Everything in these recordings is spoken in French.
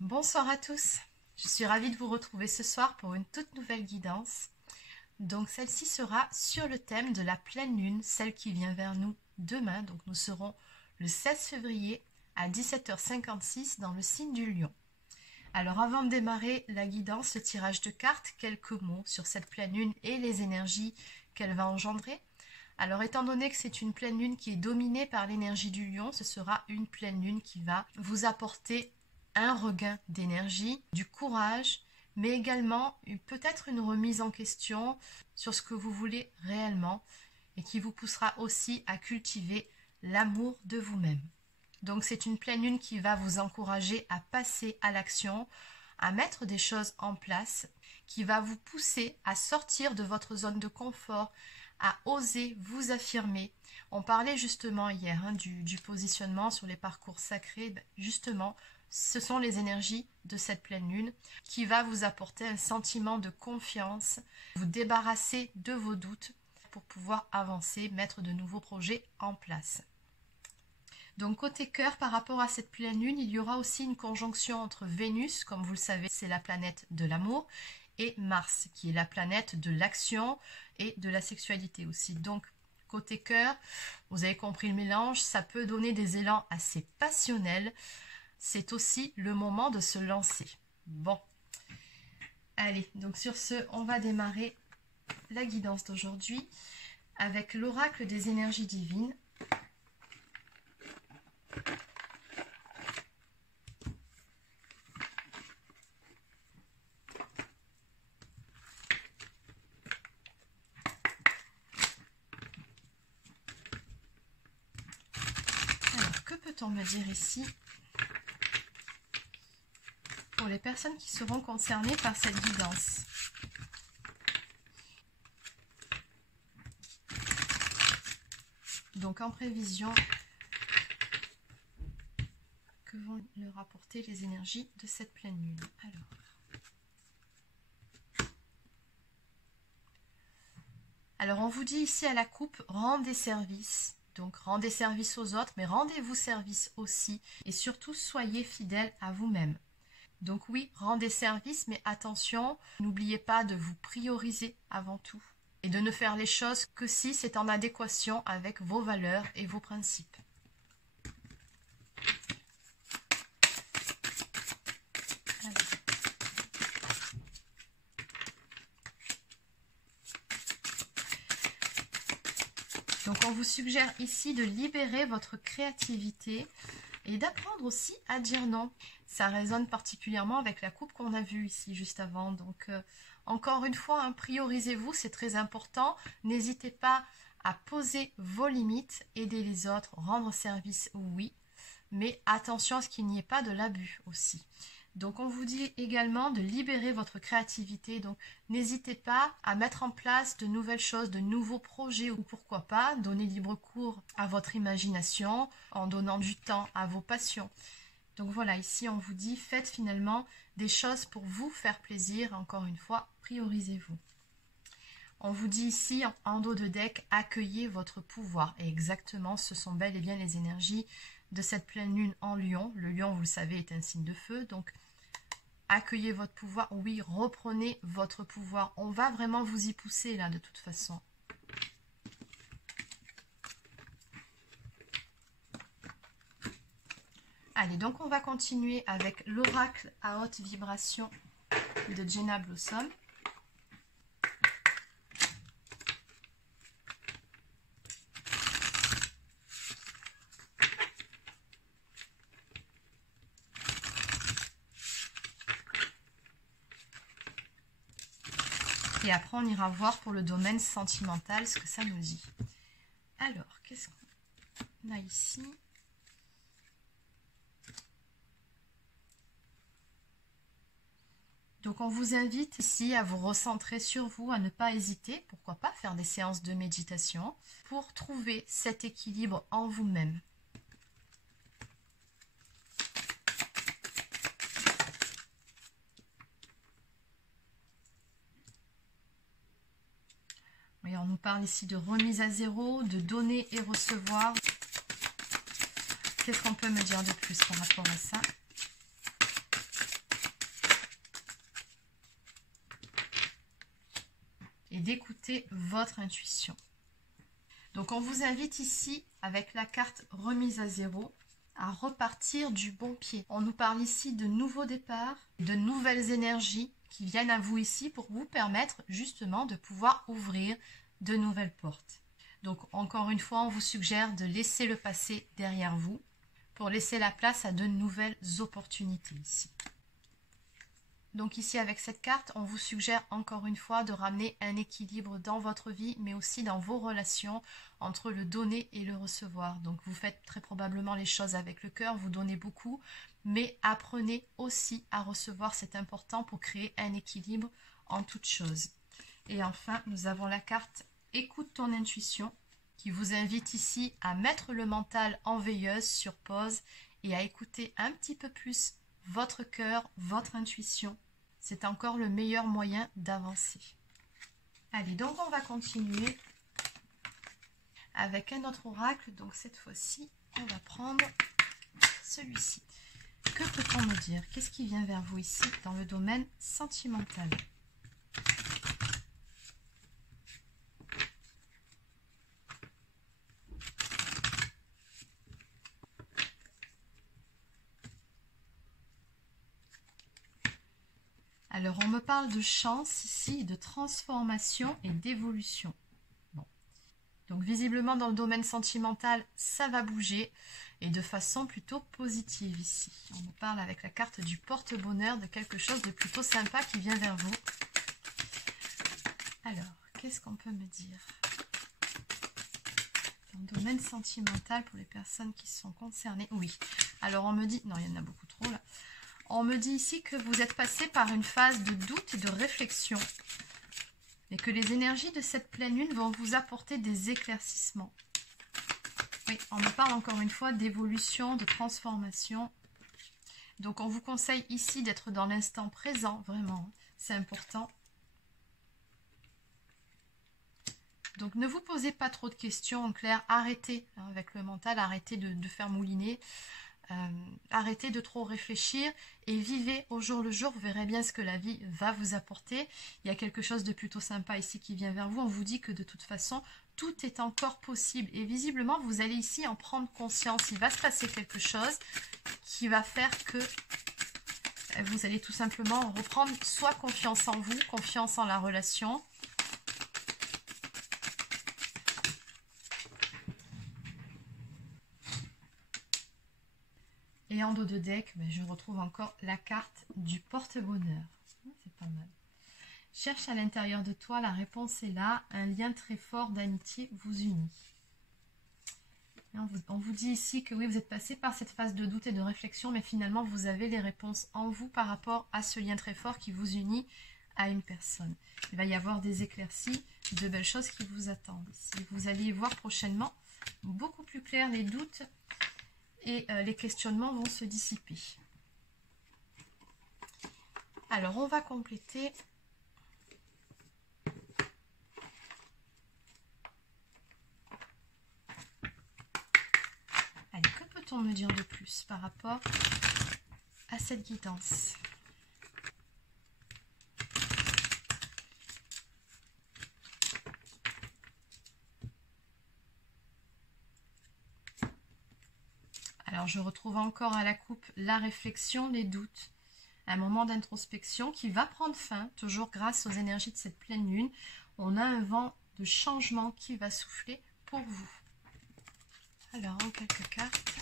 Bonsoir à tous, je suis ravie de vous retrouver ce soir pour une toute nouvelle guidance. Donc celle-ci sera sur le thème de la pleine lune, celle qui vient vers nous demain. Donc nous serons le 16 février à 17h56 dans le signe du Lion. Alors avant de démarrer la guidance, le tirage de cartes, quelques mots sur cette pleine lune et les énergies qu'elle va engendrer. Alors étant donné que c'est une pleine lune qui est dominée par l'énergie du Lion, ce sera une pleine lune qui va vous apporter un regain d'énergie, du courage, mais également peut-être une remise en question sur ce que vous voulez réellement et qui vous poussera aussi à cultiver l'amour de vous-même. Donc c'est une pleine lune qui va vous encourager à passer à l'action, à mettre des choses en place, qui va vous pousser à sortir de votre zone de confort, à oser vous affirmer. On parlait justement hier du positionnement sur les parcours sacrés. Justement, ce sont les énergies de cette pleine lune qui va vous apporter un sentiment de confiance, vous débarrasser de vos doutes pour pouvoir avancer, mettre de nouveaux projets en place. Donc côté cœur, par rapport à cette pleine lune, il y aura aussi une conjonction entre Vénus, comme vous le savez, c'est la planète de l'amour, et Mars, qui est la planète de l'action et de la sexualité aussi. Donc côté cœur, vous avez compris le mélange, ça peut donner des élans assez passionnels. C'est aussi le moment de se lancer. Bon, allez, donc sur ce, on va démarrer la guidance d'aujourd'hui avec l'oracle des énergies divines. Alors, que peut-on me dire ici pour les personnes qui seront concernées par cette guidance? Donc en prévision, que vont leur apporter les énergies de cette pleine lune? Alors on vous dit ici à la coupe, rendez service. Donc rendez service aux autres, mais rendez-vous service aussi. Et surtout, soyez fidèles à vous-même. Donc oui, rendez service, mais attention, n'oubliez pas de vous prioriser avant tout. Et de ne faire les choses que si c'est en adéquation avec vos valeurs et vos principes. Donc on vous suggère ici de libérer votre créativité et d'apprendre aussi à dire non. Ça résonne particulièrement avec la coupe qu'on a vue ici juste avant. Donc encore une fois, priorisez-vous, c'est très important. N'hésitez pas à poser vos limites, aider les autres, rendre service, oui. Mais attention à ce qu'il n'y ait pas de l'abus aussi. Donc on vous dit également de libérer votre créativité, donc n'hésitez pas à mettre en place de nouvelles choses, de nouveaux projets ou pourquoi pas donner libre cours à votre imagination en donnant du temps à vos passions. Donc voilà, ici on vous dit faites finalement des choses pour vous faire plaisir, encore une fois, priorisez-vous. On vous dit ici en dos de deck, accueillez votre pouvoir. Et exactement, ce sont bel et bien les énergies de cette pleine lune en Lion. Le Lion, vous le savez, est un signe de feu, donc accueillez votre pouvoir, oui, reprenez votre pouvoir. On va vraiment vous y pousser là de toute façon. Allez, donc on va continuer avec l'oracle à haute vibration de Jenna Blossom. Et après, on ira voir pour le domaine sentimental ce que ça nous dit. Alors, qu'est-ce qu'on a ici? Donc, on vous invite ici à vous recentrer sur vous, à ne pas hésiter, pourquoi pas faire des séances de méditation pour trouver cet équilibre en vous-même. Et on nous parle ici de remise à zéro, de donner et recevoir. Qu'est-ce qu'on peut me dire de plus par rapport à ça? d'écouter votre intuition. Donc on vous invite ici, avec la carte remise à zéro, à repartir du bon pied. On nous parle ici de nouveaux départs, de nouvelles énergies qui viennent à vous ici pour vous permettre justement de pouvoir ouvrir de nouvelles portes. Donc encore une fois, on vous suggère de laisser le passé derrière vous pour laisser la place à de nouvelles opportunités ici. Donc ici avec cette carte, on vous suggère encore une fois de ramener un équilibre dans votre vie, mais aussi dans vos relations entre le donner et le recevoir. Donc vous faites très probablement les choses avec le cœur, vous donnez beaucoup, mais apprenez aussi à recevoir, c'est important pour créer un équilibre en toutes choses. Et enfin, nous avons la carte Écoute ton intuition, qui vous invite ici à mettre le mental en veilleuse sur pause et à écouter un petit peu plus votre cœur, votre intuition. C'est encore le meilleur moyen d'avancer. Allez, donc on va continuer avec un autre oracle. Donc cette fois-ci, on va prendre celui-ci. Que peut-on me dire? Qu'est-ce qui vient vers vous ici dans le domaine sentimental? Alors, on me parle de chance ici, de transformation et d'évolution. Bon. Donc, visiblement, dans le domaine sentimental, ça va bouger et de façon plutôt positive ici. On me parle avec la carte du porte-bonheur de quelque chose de plutôt sympa qui vient vers vous. Alors, qu'est-ce qu'on peut me dire? Dans le domaine sentimental, pour les personnes qui sont concernées, oui. Alors, on me dit... Non, il y en a beaucoup trop, là. On me dit ici que vous êtes passé par une phase de doute et de réflexion et que les énergies de cette pleine lune vont vous apporter des éclaircissements. Oui, on me parle encore une fois d'évolution, de transformation. Donc on vous conseille ici d'être dans l'instant présent, vraiment, c'est important. Donc ne vous posez pas trop de questions, en clair, arrêtez avec le mental, arrêtez de faire mouliner. Arrêtez de trop réfléchir et vivez au jour le jour, vous verrez bien ce que la vie va vous apporter. Il y a quelque chose de plutôt sympa ici qui vient vers vous, on vous dit que de toute façon tout est encore possible et visiblement vous allez ici en prendre conscience, il va se passer quelque chose qui va faire que vous allez tout simplement reprendre soit confiance en vous, confiance en la relation. Et en dos de deck, je retrouve encore la carte du porte-bonheur. C'est pas mal. Cherche à l'intérieur de toi, la réponse est là. Un lien très fort d'amitié vous unit. On vous dit ici que oui, vous êtes passé par cette phase de doute et de réflexion, mais finalement, vous avez les réponses en vous par rapport à ce lien très fort qui vous unit à une personne. Il va y avoir des éclaircies, de belles choses qui vous attendent. Ici. Vous allez voir prochainement beaucoup plus clair les doutes et les questionnements vont se dissiper. Alors, on va compléter. Allez, que peut-on me dire de plus par rapport à cette guidance? Alors, je retrouve encore à la coupe la réflexion, les doutes, un moment d'introspection qui va prendre fin, toujours grâce aux énergies de cette pleine lune. On a un vent de changement qui va souffler pour vous. Alors, en quelques cartes.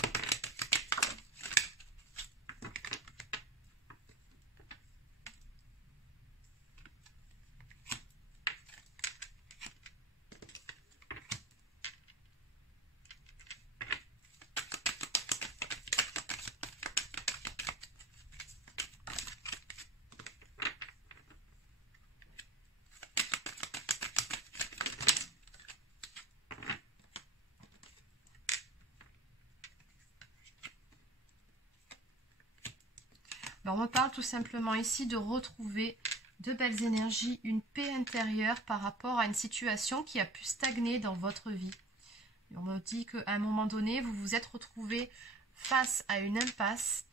On me parle tout simplement ici de retrouver de belles énergies, une paix intérieure par rapport à une situation qui a pu stagner dans votre vie. Et on me dit qu'à un moment donné, vous vous êtes retrouvé face à une impasse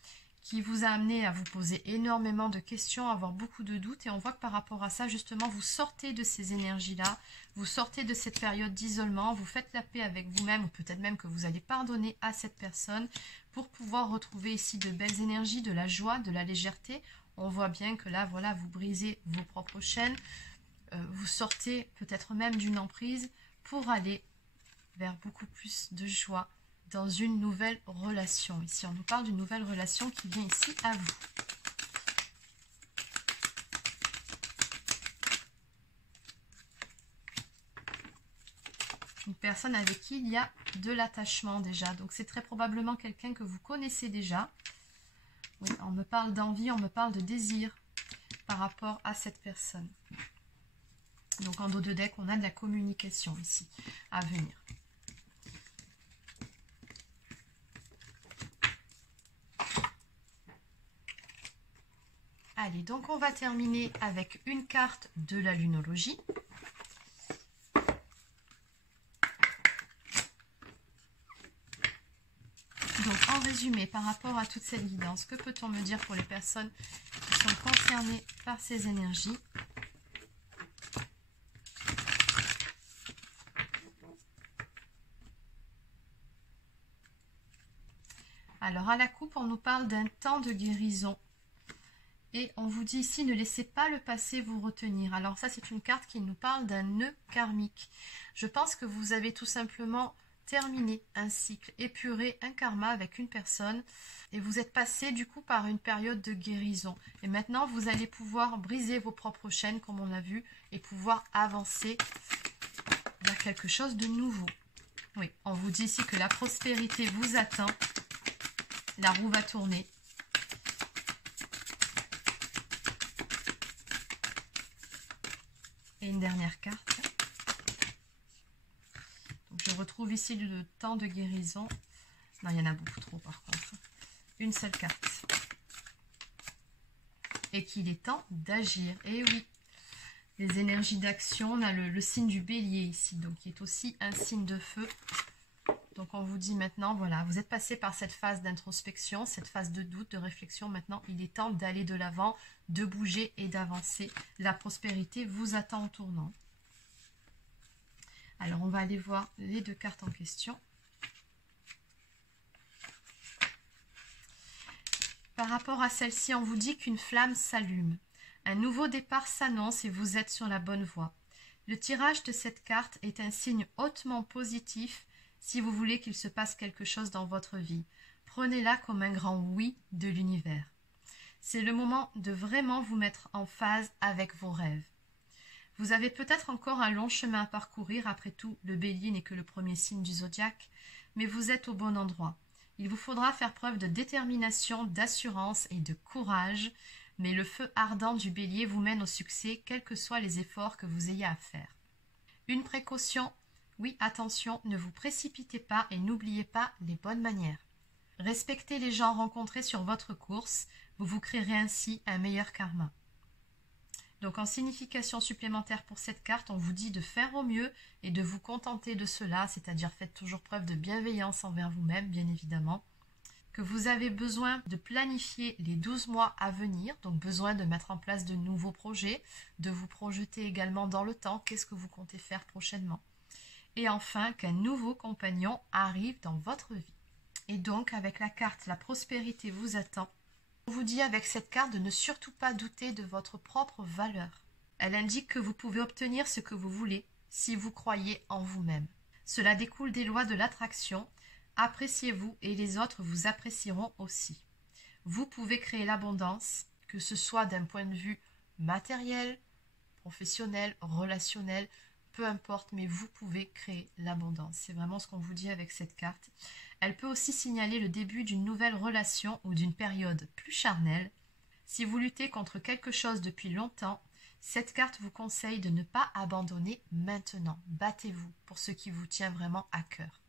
qui vous a amené à vous poser énormément de questions, à avoir beaucoup de doutes. Et on voit que par rapport à ça, justement, vous sortez de ces énergies-là, vous sortez de cette période d'isolement, vous faites la paix avec vous-même, ou peut-être même que vous allez pardonner à cette personne pour pouvoir retrouver ici de belles énergies, de la joie, de la légèreté. On voit bien que là, voilà, vous brisez vos propres chaînes, vous sortez peut-être même d'une emprise pour aller vers beaucoup plus de joie dans une nouvelle relation. Ici, on nous parle d'une nouvelle relation qui vient ici à vous. Une personne avec qui il y a de l'attachement déjà. Donc, c'est très probablement quelqu'un que vous connaissez déjà. Oui, on me parle d'envie, on me parle de désir par rapport à cette personne. Donc, en dos de deck, on a de la communication ici à venir. Allez, donc on va terminer avec une carte de la lunologie. Donc en résumé, par rapport à toute cette guidance, que peut-on me dire pour les personnes qui sont concernées par ces énergies? Alors à la coupe, on nous parle d'un temps de guérison. Et on vous dit ici, ne laissez pas le passé vous retenir. Alors ça, c'est une carte qui nous parle d'un nœud karmique. Je pense que vous avez tout simplement terminé un cycle, épuré un karma avec une personne. Et vous êtes passé du coup par une période de guérison. Et maintenant, vous allez pouvoir briser vos propres chaînes, comme on l'a vu, et pouvoir avancer vers quelque chose de nouveau. Oui, on vous dit ici que la prospérité vous attend. La roue va tourner. Et une dernière carte. Donc je retrouve ici le temps de guérison. Non, il y en a beaucoup trop par contre. Une seule carte. Et qu'il est temps d'agir. Et oui, les énergies d'action, on a le signe du bélier ici, donc qui est aussi un signe de feu. Donc on vous dit maintenant, voilà, vous êtes passé par cette phase d'introspection, cette phase de doute, de réflexion. Maintenant, il est temps d'aller de l'avant, de bouger et d'avancer. La prospérité vous attend en tournant. Alors, on va aller voir les deux cartes en question. Par rapport à celle-ci, on vous dit qu'une flamme s'allume. Un nouveau départ s'annonce et vous êtes sur la bonne voie. Le tirage de cette carte est un signe hautement positif si vous voulez qu'il se passe quelque chose dans votre vie. Prenez-la comme un grand oui de l'univers. C'est le moment de vraiment vous mettre en phase avec vos rêves. Vous avez peut-être encore un long chemin à parcourir, après tout, le bélier n'est que le premier signe du zodiaque, mais vous êtes au bon endroit. Il vous faudra faire preuve de détermination, d'assurance et de courage, mais le feu ardent du bélier vous mène au succès, quels que soient les efforts que vous ayez à faire. Une précaution, oui, attention, ne vous précipitez pas et n'oubliez pas les bonnes manières. Respectez les gens rencontrés sur votre course, vous vous créerez ainsi un meilleur karma. Donc en signification supplémentaire pour cette carte, on vous dit de faire au mieux et de vous contenter de cela, c'est-à-dire faites toujours preuve de bienveillance envers vous-même, bien évidemment. Que vous avez besoin de planifier les 12 mois à venir, donc besoin de mettre en place de nouveaux projets, de vous projeter également dans le temps, qu'est-ce que vous comptez faire prochainement. Et enfin, qu'un nouveau compagnon arrive dans votre vie. Et donc, avec la carte « La prospérité vous attend », on vous dit avec cette carte de ne surtout pas douter de votre propre valeur. Elle indique que vous pouvez obtenir ce que vous voulez si vous croyez en vous-même. Cela découle des lois de l'attraction. Appréciez-vous et les autres vous apprécieront aussi. Vous pouvez créer l'abondance, que ce soit d'un point de vue matériel, professionnel, relationnel, peu importe, mais vous pouvez créer l'abondance. C'est vraiment ce qu'on vous dit avec cette carte. Elle peut aussi signaler le début d'une nouvelle relation ou d'une période plus charnelle. Si vous luttez contre quelque chose depuis longtemps, cette carte vous conseille de ne pas abandonner maintenant. Battez-vous pour ce qui vous tient vraiment à cœur.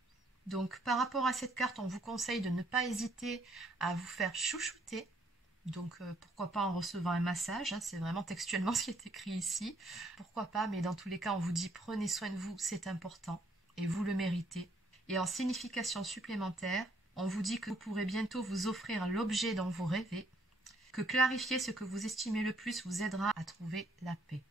Donc par rapport à cette carte, on vous conseille de ne pas hésiter à vous faire chouchouter. Donc pourquoi pas en recevant un massage, hein, c'est vraiment textuellement ce qui est écrit ici. Pourquoi pas, mais dans tous les cas, on vous dit prenez soin de vous, c'est important et vous le méritez. Et en signification supplémentaire, On vous dit que vous pourrez bientôt vous offrir l'objet dont vous rêvez, que clarifier ce que vous estimez le plus vous aidera à trouver la paix.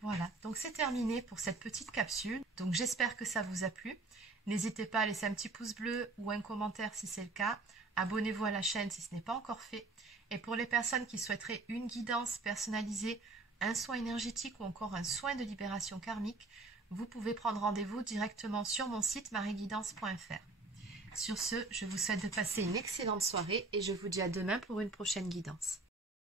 Voilà, donc c'est terminé pour cette petite capsule. Donc j'espère que ça vous a plu. N'hésitez pas à laisser un petit pouce bleu ou un commentaire si c'est le cas. Abonnez-vous à la chaîne si ce n'est pas encore fait. Et pour les personnes qui souhaiteraient une guidance personnalisée, un soin énergétique ou encore un soin de libération karmique, vous pouvez prendre rendez-vous directement sur mon site marieguidance.fr. Sur ce, je vous souhaite de passer une excellente soirée et je vous dis à demain pour une prochaine guidance.